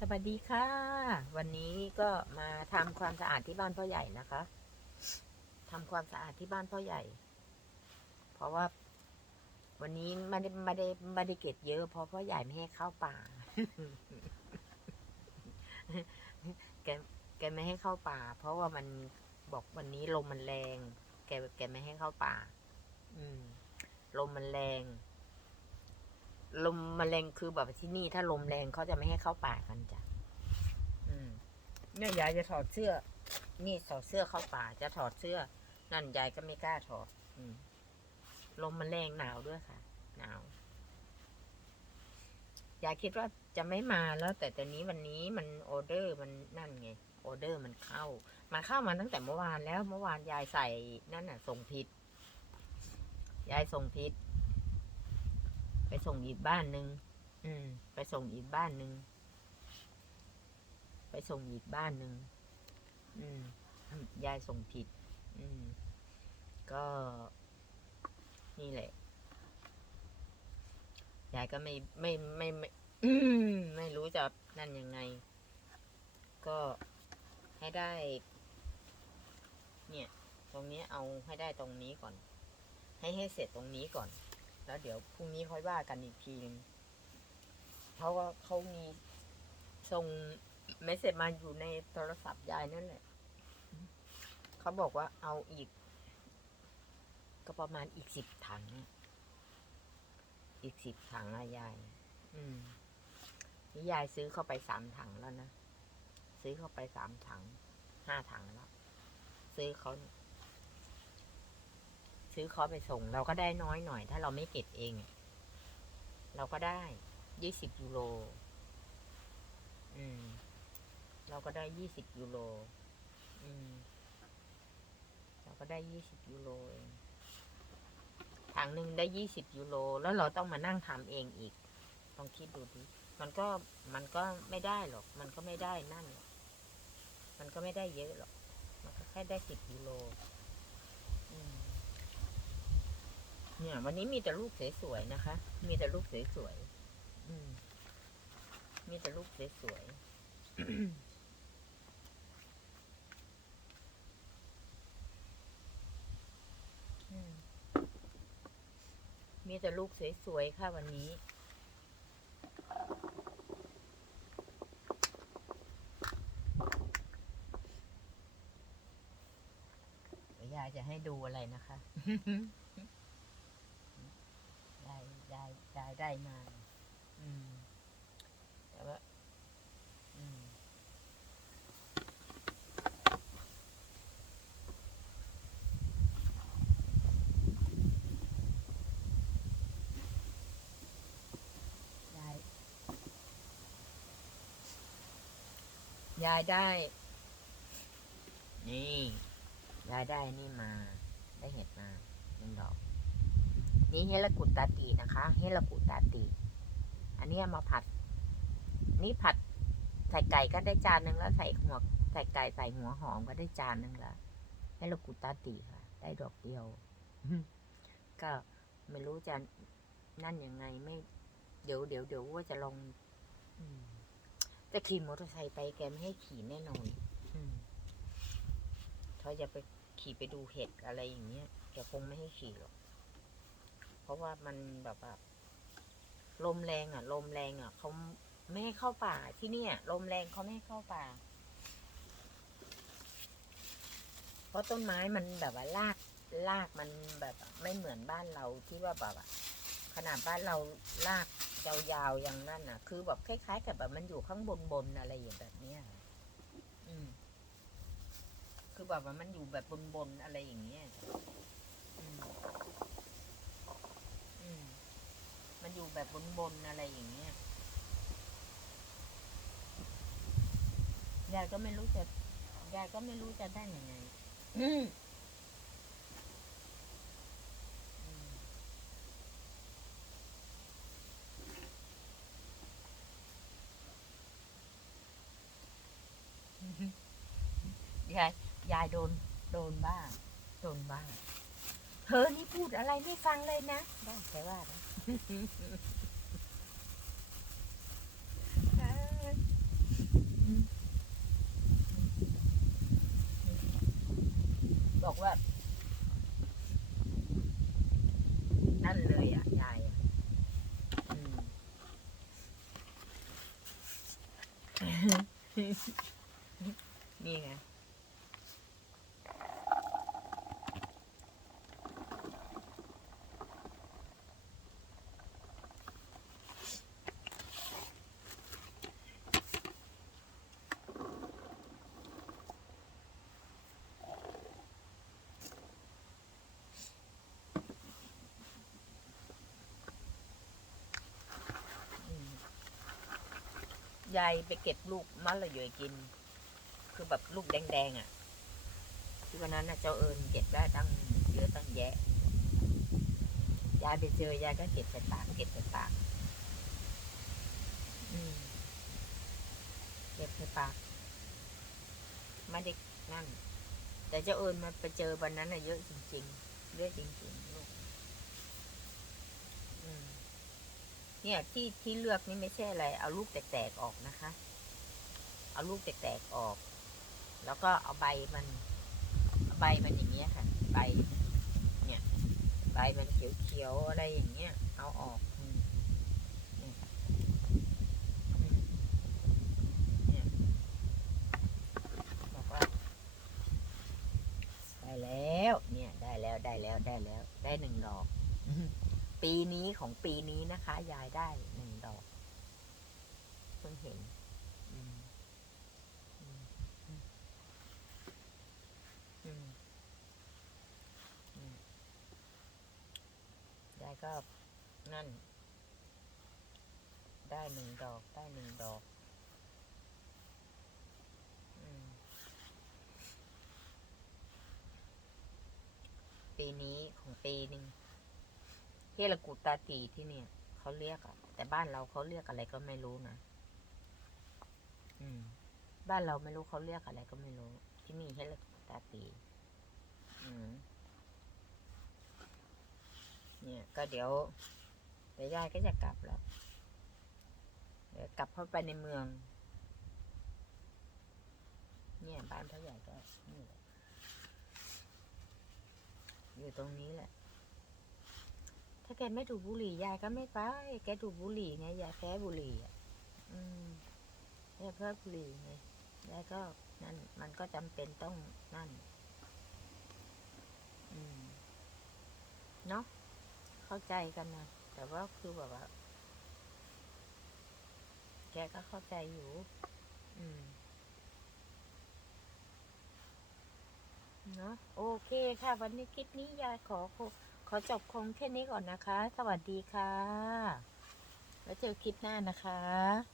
สวัสดีค่ะ วันนี้ก็มาทำความสะอาดที่บ้านพ่อใหญ่นะคะทำความสะอาดที่บ้านพ่อใหญ่ เพราะว่า วันนี้ไม่ได้ไม่ได้ไม่ได้เก็บเยอะเพราะพ่อใหญ่ไม่ให้เข้าป่า แกแกไม่ให้เข้าป่า เพราะว่ามันบอกวันนี้ลมมันแรง แกแกไม่ให้เข้าป่า อืม ลมมันแรง ลมมันแรงคือแบบที่นี่ถ้าลมแรงเขาจะไม่ให้เข้าป่ากันจ้ะอืมเนี่ยยายจะถอดเสื้อ นี่ถอดเสื้อเข้าป่า จะถอดเสื้อ นั่นยายก็ไม่กล้าถอด อืมลมมันแรงหนาวด้วยค่ะ หนาวยายคิดว่าจะไม่มาแล้ว แต่ตอนนี้วันนี้มันออเดอร์มันนั่นไงออเดอร์มันเข้ามันเข้ามาตั้งแต่เมื่อวานแล้วเมื่อวานยายใส่นั่นน่ะส่งผิด ยายส่งผิด ส่งอีกบ้านหนึ่งอืม ไปส่งอีกบ้านหนึ่งไปส่งอีกบ้านหนึ่งอืมยายส่งผิด อืม ก็ นี่แหละยายก็ไม่ไม่ไม่ไม่ไม่รู้จะนั่นยังไง ก็ให้ได้ เนี่ย ตรงนี้เอาให้ได้ตรงนี้ก่อน ให้ให้เสร็จตรงนี้ก่อน แล้วเดี๋ยวพรุ่งนี้ค่อยว่ากันอีกทีนึงเพราะว่าเขามีส่งเมสเซจมาอยู่ในโทรศัพท์ยายนั่นแหละเขาบอกว่าเอาอีก ก็ประมาณอีกสิบถัง อีกสิบถังอะยาย อืมนี่ยายซื้อเข้าไปสามถังแล้วนะ ซื้อเข้าไปสามถังห้าถังแล้ว ซื้อเขา ซื้อเขาไปส่ง เราก็ได้น้อยหน่อย ถ้าเราไม่เก็บเอง เราก็ได้ยี่สิบยูโร อืม เราก็ได้ยี่สิบยูโร อืม เราก็ได้ยี่สิบยูโรเองถังหนึ่งได้ยี่สิบยูโร แล้วเราต้องมานั่งทำเองอีกต้องคิดดูดิ มันก็มันก็ไม่ได้หรอก มันก็ไม่ได้นั่นหรอกมันก็ไม่ได้เยอะหรอก มันก็แค่ได้สิบยูโร อืม เนี่ย วันนี้มีแต่ลูกสวยๆนะคะ มีแต่ลูกสวยๆอืม มีแต่ลูกสวยๆมีแต่ลูกสวยๆ ค่ะวันนี้ ยายจะให้ดูอะไรนะคะายยายยายได้มา อืม แต่ว่า อืมยายยายได้ นี่ ยายได้นี่มา ได้เห็ดมาหนึ่งดอก นี่เฮลากุตาตีนะคะเฮลากุตาตีอันนี้มาผัด นี่ผัดใส่ไก่ก็ได้จานหนึ่งแล้วใส่หัวใส่ไก่ใส่หัวหอมก็ได้จานหนึ่งแล้วเฮลากุตาตีค่ะ ได้ดอกเดียว ก็ไม่รู้จะนั่นยังไงไม่ เดี๋ยวเดี๋ยวเดี๋ยวว่าจะลองจะขี่มอเตอร์ไซค์ไปแกไม่ให้ขี่แน่นอนเขาจะไปขี่ไปดูเห็ดอะไรอย่างเงี้ยแกคงไม่ให้ขี่หรอก เพราะว่ามันแบบว่าลมแรงอะ ลมแรงอะเขาไม่ให้เข้าป่าที่นี่ยลมแรงเขาไม่ให้เข้าป่า เพราะต้นไม้มันแบบว่าลากลากมันแบบไม่เหมือนบ้านเราที่ว่าแบบขนาดบ้านเราลากยาวๆอย่างนั้นน่ะ คือแบบคล้ายๆกับแบบมันอยู่ข้างบนบนอะไรอย่างแบบเนี้ยอืมคือแบบว่ามันอยู่แบบบนๆอะไรอย่างเงี้ยอืม อืม มันอยู่ แบบบนๆอะไรอย่างเงี้ยยายก็ไม่รู้จะยายก็ไม่รู้จะได้ยังไงอือยายยายโดน โดนบ้าง โดนบ้าง เธอนี่พูดอะไรไม่ฟังเลยนะได้แต่ว่านะ บอกว่า นั่นเลยอะยายนี่ไง ยายไปเก็บลูกมะละย่อยกิน คือแบบลูกแดงๆอะที่วันนั้นน่ะเจ้าเอิญเก็บได้ตั้งเยอะตั้งแยะยายไปเจอยายก็เก็บใส่ปากเก็บใส่ปากอืมเก็บใส่ปากไม่ได้นั่น แต่เจ้าเอิญมาไปเจอวันนั้นน่ะเยอะจริงๆเยอะจริงๆลูก อืม เนี่ยที่ที่เลือกนี่ไม่ใช่อะไร เอาลูกแตกๆออกนะคะ เอาลูกแตกๆออก แล้วก็เอาใบมันเอาใบมันอย่างเงี้ยค่ะ ใบ เนี่ย ใบมันเขียวๆอะไรอย่างเงี้ย เอาออกอืมเนี่ยอืมเนี่ยบอกว่า ได้แล้ว เนี่ย ได้แล้วได้แล้วได้แล้ว ได้หนึ่งดอก ปีนี้ของปีนี้นะคะ ยายได้หนึ่งดอก เพิ่งเห็นยายก็นั่น ได้หนึ่งดอก ได้หนึ่งดอกปีนี้ของปีหนึ่ง เฮลกูตาตีที่เนี่ยเขาเรียกอะแต่บ้านเราเขาเรียกอะไรก็ไม่รู้นะอืม บ้านเราไม่รู้เขาเรียกอะไรก็ไม่รู้ ที่นี่เฮลกูตาตี อืม เนี่ย ก็เดี๋ยวเดี๋ยวยายก็จะกลับแล้วเดี๋ยวกลับเข้าไปในเมือง เนี่ยบ้านพ่อใหญ่ก็นี่แหละอยู่ตรงนี้แหละ ถ้าแกไม่ดูบุหรี่ยายก็ไม่ไป แกดูบุหรี่ไงยายแพ้บุหรี่อะ อืมแกแพ้บุหรี่ไงยายก็นั่น มันก็จำเป็นต้องนั่น อืม เนาะเข้าใจกันนะแต่ว่าคือแบบว่า แกก็เข้าใจอยู่ อืมเนาะโอเคค่ะ วันนี้คลิปนี้ยายขอ ขอจบคงแค่นี้ก่อนนะคะ สวัสดีค่ะ แล้วเจอคลิปหน้านะคะ